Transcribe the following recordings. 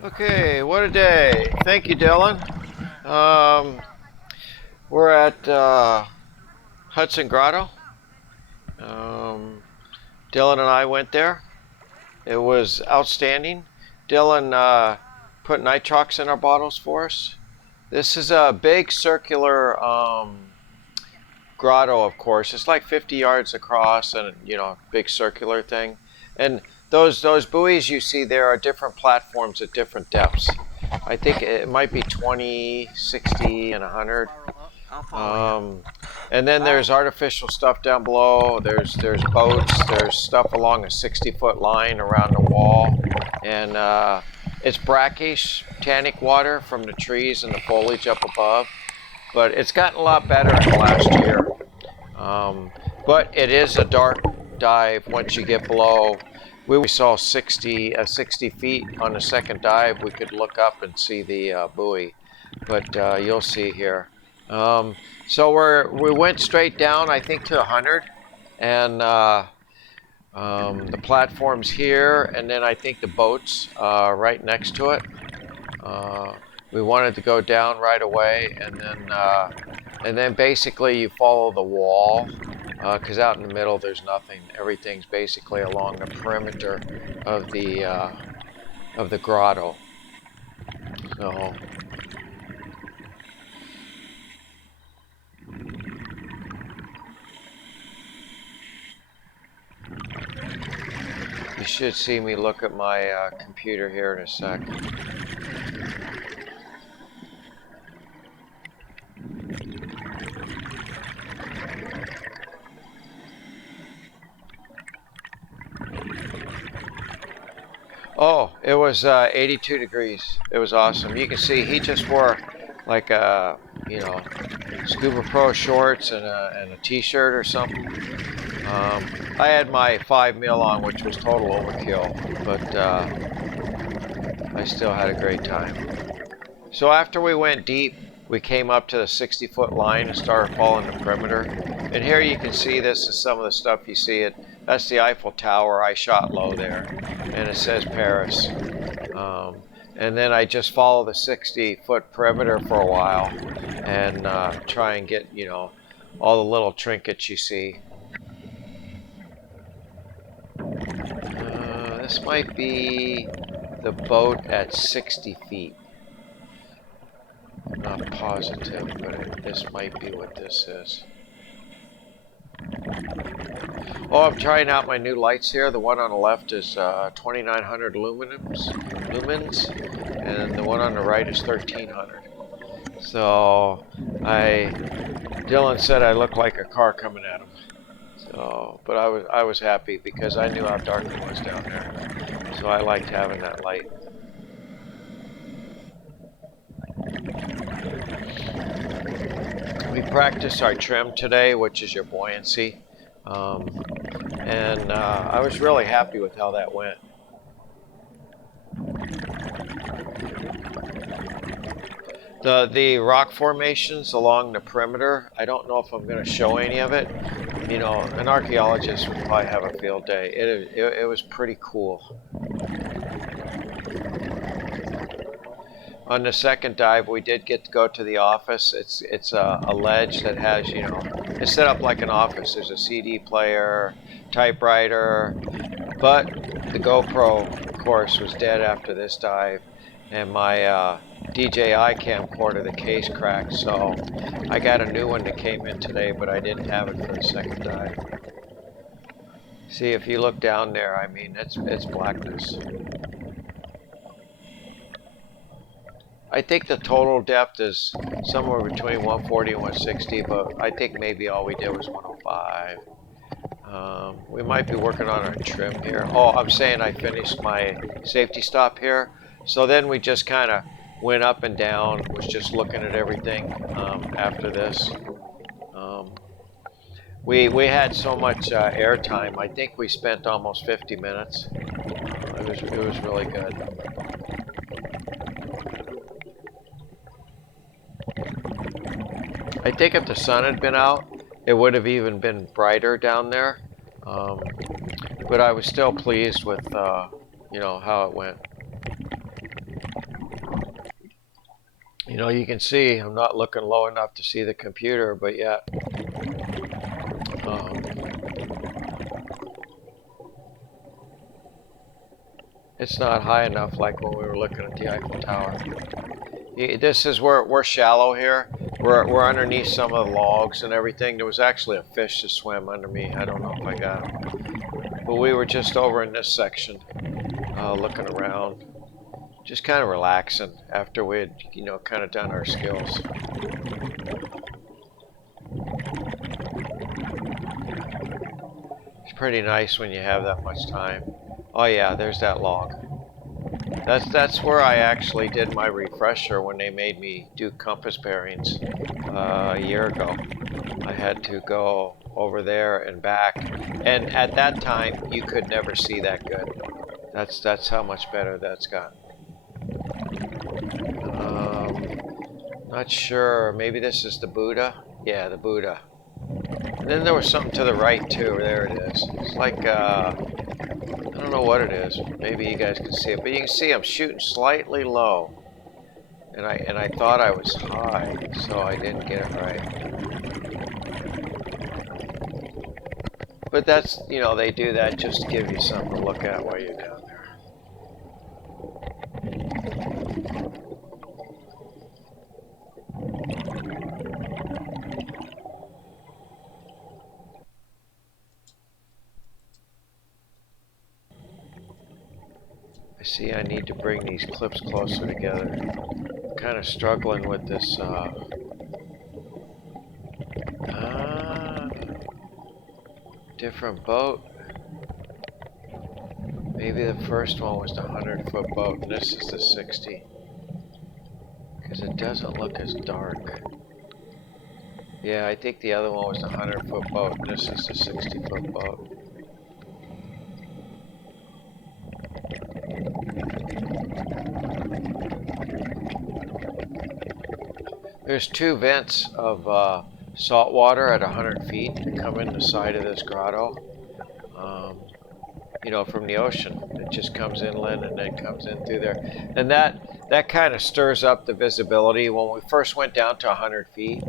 Okay, what a day. Thank you, Dillon. Um, we're at Hudson Grotto. Um, Dillon and I went there. It was outstanding. Dillon put nitrox in our bottles for us. This is a big circular grotto, of course. It's like 50 yards across and, big circular thing. And those buoys you see there are different platforms at different depths. I think it might be 20, 60, and 100. I'll follow you. Um, and then there's artificial stuff down below. There's boats. There's stuff along a 60-foot line around the wall, and it's brackish, tannic water from the trees and the foliage up above. But it's gotten a lot better in the last year. Um, but it is a dark dive once you get below. We saw 60 feet on the second dive. We could look up and see the buoy, but you'll see here. Um, so we went straight down, I think, to 100, and the platforms here, and then I think the boats right next to it. Uh, we wanted to go down right away, and then basically you follow the wall, because out in the middle there's nothing. Everything's basically along the perimeter of the grotto. So you should see me look at my computer here in a sec. Oh, it was 82 degrees. It was awesome. You can see he just wore like you know, Scuba Pro shorts and a t-shirt or something. I had my 5 mil on, which was total overkill, but I still had a great time. So after we went deep, we came up to the 60-foot line and started following the perimeter. And here you can see this is some of the stuff you see it. That's the Eiffel Tower. I shot low there, and it says Paris. And then I just follow the 60-foot perimeter for a while and try and get, all the little trinkets you see. This might be the boat at 60 feet. I'm not positive, but this might be what this is. Oh, I'm trying out my new lights here. The one on the left is 2900 lumens, and the one on the right is 1300. So Dillon said I look like a car coming at him. So, but I was happy because I knew how dark it was down there. So I liked having that light. We practiced our trim today, which is your buoyancy. And I was really happy with how that went. The rock formations along the perimeter, I don't know if I'm going to show any of it. An archaeologist would probably have a field day. It was pretty cool. On the second dive, we did get to go to the office. It's a ledge that has, it's set up like an office. There's a CD player, typewriter, but the GoPro, of course, was dead after this dive, and my DJI camcorder, the case cracked, so I got a new one that came in today, but I didn't have it for the second dive. See, if you look down there, I mean, it's blackness. I think the total depth is somewhere between 140 and 160, but I think maybe all we did was 105. We might be working on our trim here. Oh, I'm saying I finished my safety stop here. So then we just kind of went up and down, was just looking at everything after this. We had so much air time. I think we spent almost 50 minutes. It was really good. I think if the sun had been out, it would have even been brighter down there. But I was still pleased with, how it went. You know, you can see I'm not looking low enough to see the computer, but yet um, it's not high enough like when we were looking at the Eiffel Tower. This is where we're shallow here. We're underneath some of the logs and everything. There was actually a fish that swam under me. I don't know if I got him. But we were just over in this section, looking around, just kind of relaxing after we had, you know, kind of done our skills. It's pretty nice when you have that much time. Oh yeah, there's that log. That's where I actually did my refresher when they made me do compass bearings a year ago. I had to go over there and back, and at that time you could never see that good. That's how much better that's gotten. Not sure. Maybe this is the Buddha. Yeah, the Buddha. And then there was something to the right too. There it is. It's like I don't know what it is. Maybe you guys can see it, but you can see I'm shooting slightly low, and I thought I was high, so I didn't get it right. But that's, you know, they do that just to give you something to look at while you're down there. I see I need to bring these clips closer together. I'm kind of struggling with this different boat. Maybe the first one was the 100-foot boat and this is the 60. Because it doesn't look as dark. Yeah, I think the other one was the 100-foot boat and this is the 60-foot boat. There's two vents of salt water at 100 feet that come in the side of this grotto. You know, from the ocean. It just comes inland and then comes in through there. And that kind of stirs up the visibility. When we first went down to 100 feet,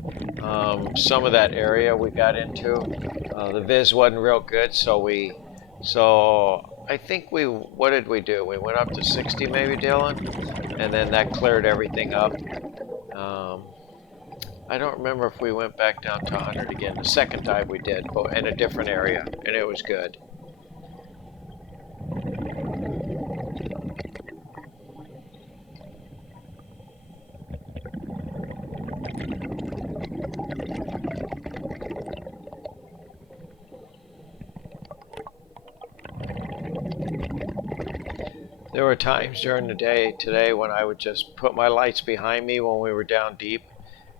some of that area we got into, the viz wasn't real good, so I think what did we do? We went up to 60 maybe, Dillon? And then that cleared everything up. I don't remember if we went back down to 100 again. The second dive we did, but in a different area, and it was good. There were times during the day today when I would just put my lights behind me when we were down deep,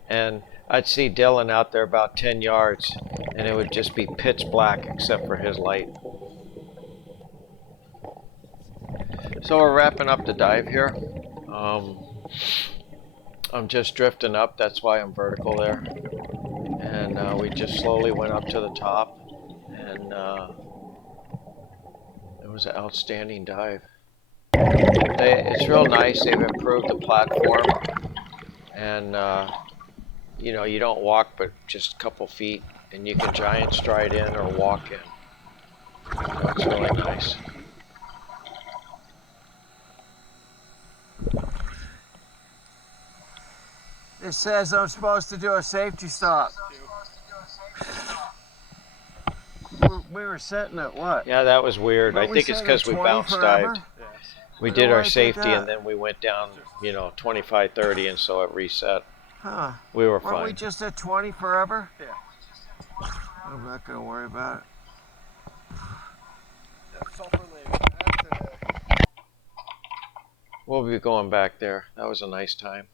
and I'd see Dillon out there about 10 yards, and it would just be pitch black except for his light. So we're wrapping up the dive here. I'm just drifting up, that's why I'm vertical there. And we just slowly went up to the top, and it was an outstanding dive. It's real nice. They've improved the platform, and you know, you don't walk but just a couple feet, and you can giant stride in or walk in. So it's really nice. It says I'm supposed to do a safety stop. We were setting at what? Yeah, that was weird. I think it's because we bounce dived. We did our safety and then we went down, you know, 25, 30, and so it reset. Huh. We were fine. Weren't we just at 20 forever? Yeah. I'm not going to worry about it. We'll be going back there. That was a nice time.